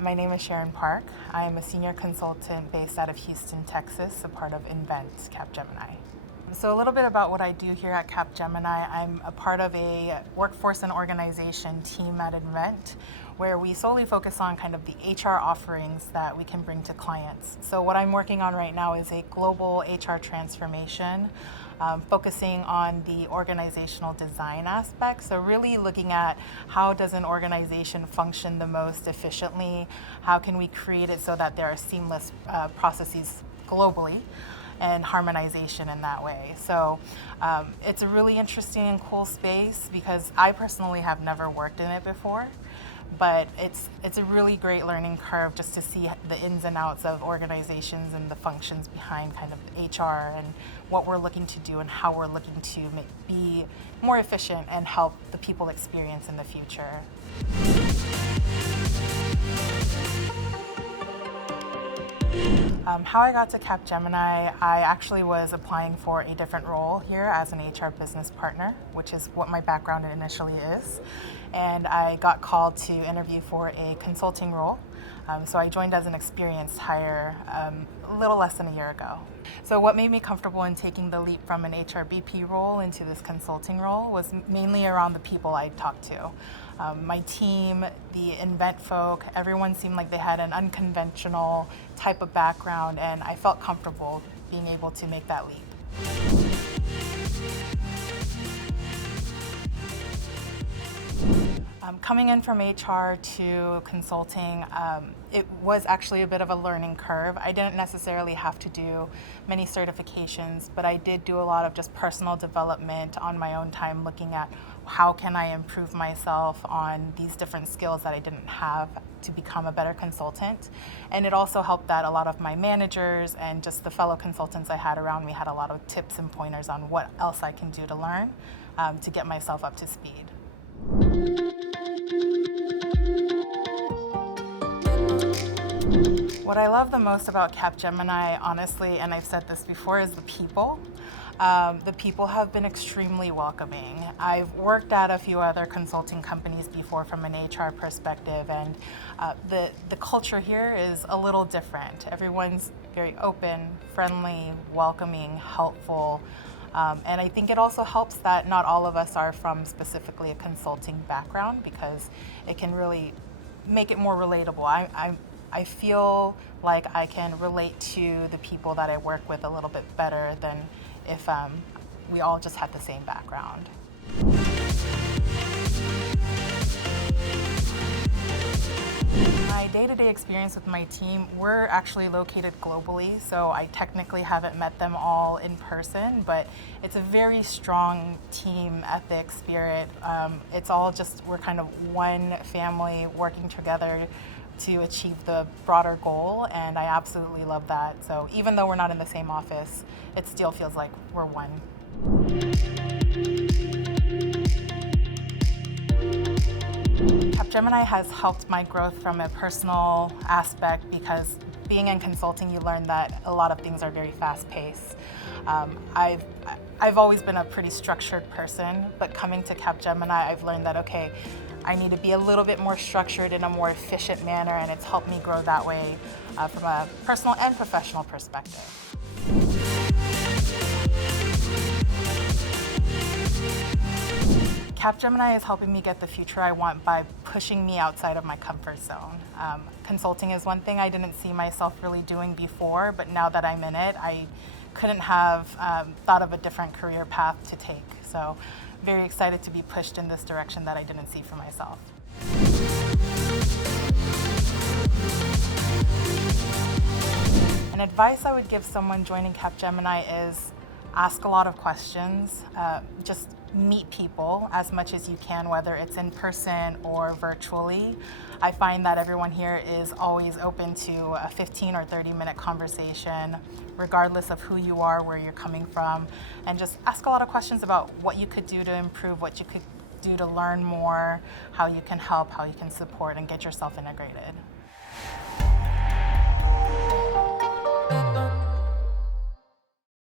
My name is Sharon Park. I'm a senior consultant based out of Houston, Texas, a part of Invent Capgemini. So a little bit about what I do here at Capgemini. I'm a part of a workforce and organization team at Invent, where we solely focus on kind of the HR offerings that we can bring to clients. So what I'm working on right now is a global HR transformation, focusing on the organizational design aspect. So really looking at how does an organization function the most efficiently? How can we create it so that there are seamless processes globally? And harmonization in that way. So it's a really interesting and cool space because I personally have never worked in it before, but it's a really great learning curve just to see the ins and outs of organizations and the functions behind kind of HR and what we're looking to do and how we're looking to be more efficient and help the people experience in the future. How I got to Capgemini, I actually was applying for a different role here as an HR business partner, which is what my background initially is. And I got called to interview for a consulting role. So I joined as an experienced hire a little less than a year ago. So what made me comfortable in taking the leap from an HR BP role into this consulting role was mainly around the people I talked to. My team, the Invent folk, everyone seemed like they had an unconventional type of background, and I felt comfortable being able to make that leap. Coming in from HR to consulting, it was actually a bit of a learning curve. I didn't necessarily have to do many certifications, but I did do a lot of just personal development on my own time, looking at how can I improve myself on these different skills that I didn't have to become a better consultant. And it also helped that a lot of my managers and just the fellow consultants I had around me had a lot of tips and pointers on what else I can do to learn to get myself up to speed. What I love the most about Capgemini, honestly, and I've said this before, is the people. The people have been extremely welcoming. I've worked at a few other consulting companies before from an HR perspective, and the culture here is a little different. Everyone's very open, friendly, welcoming, helpful. And I think it also helps that not all of us are from specifically a consulting background because it can really make it more relatable. I feel like I can relate to the people that I work with a little bit better than if we all just had the same background. My day-to-day experience with my team, we're actually located globally, so I technically haven't met them all in person, but it's a very strong team ethic spirit. It's all just, we're kind of one family working together to achieve the broader goal, and I absolutely love that. So even though we're not in the same office, it still feels like we're one. Capgemini has helped my growth from a personal aspect because being in consulting, you learn that a lot of things are very fast-paced. I've always been a pretty structured person, but coming to Capgemini, I've learned that, okay, I need to be a little bit more structured in a more efficient manner, and it's helped me grow that way from a personal and professional perspective. Capgemini is helping me get the future I want by pushing me outside of my comfort zone. Consulting is one thing I didn't see myself really doing before, but now that I'm in it, I couldn't have thought of a different career path to take. So very excited to be pushed in this direction that I didn't see for myself. An advice I would give someone joining Capgemini is ask a lot of questions, just meet people as much as you can, whether it's in person or virtually. I find that everyone here is always open to a 15 or 30-minute conversation, regardless of who you are, where you're coming from, and just ask a lot of questions about what you could do to improve, what you could do to learn more, how you can help, how you can support, and get yourself integrated.